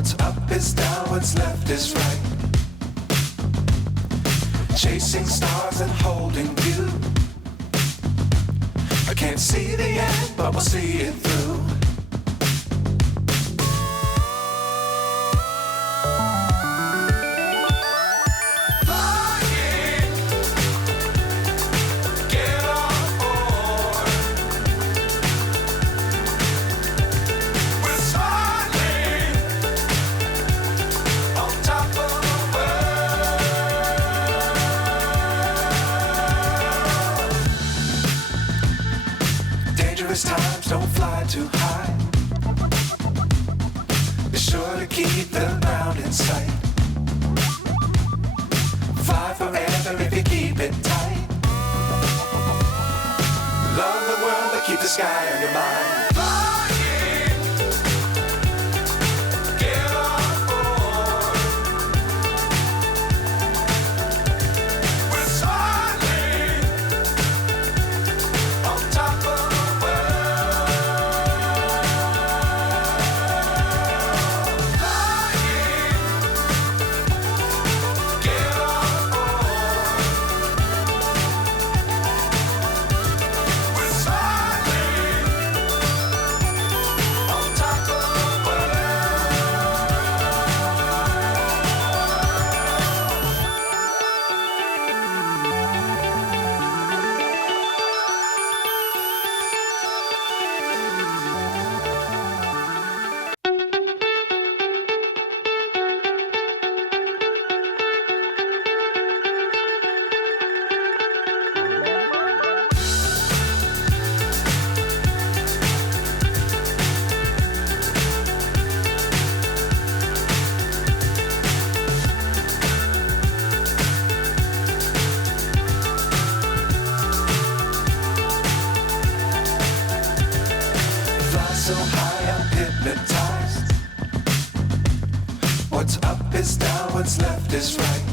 What's up is down, what's left is right. Chasing stars and holding you. I can't see the end, but we'll see it through. Times don't fly too high. Be sure to keep the ground in sight. Fly forever if you keep it tight. Love the world but keep the sky on your mind. So high I'm hypnotized. What's up is down, what's left is right.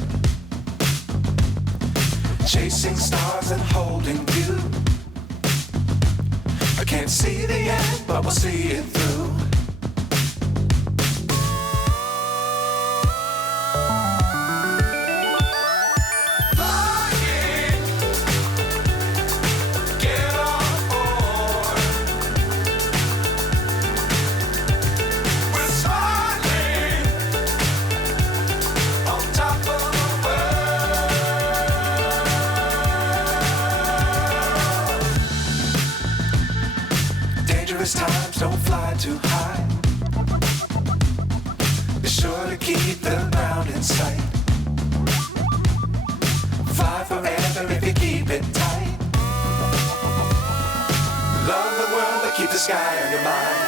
Chasing stars and holding you. I can't see the end, but we'll see it through. Times don't fly too high. Be sure to keep the ground in sight. Fly forever if you keep it tight. Love the world but keep the sky on your mind.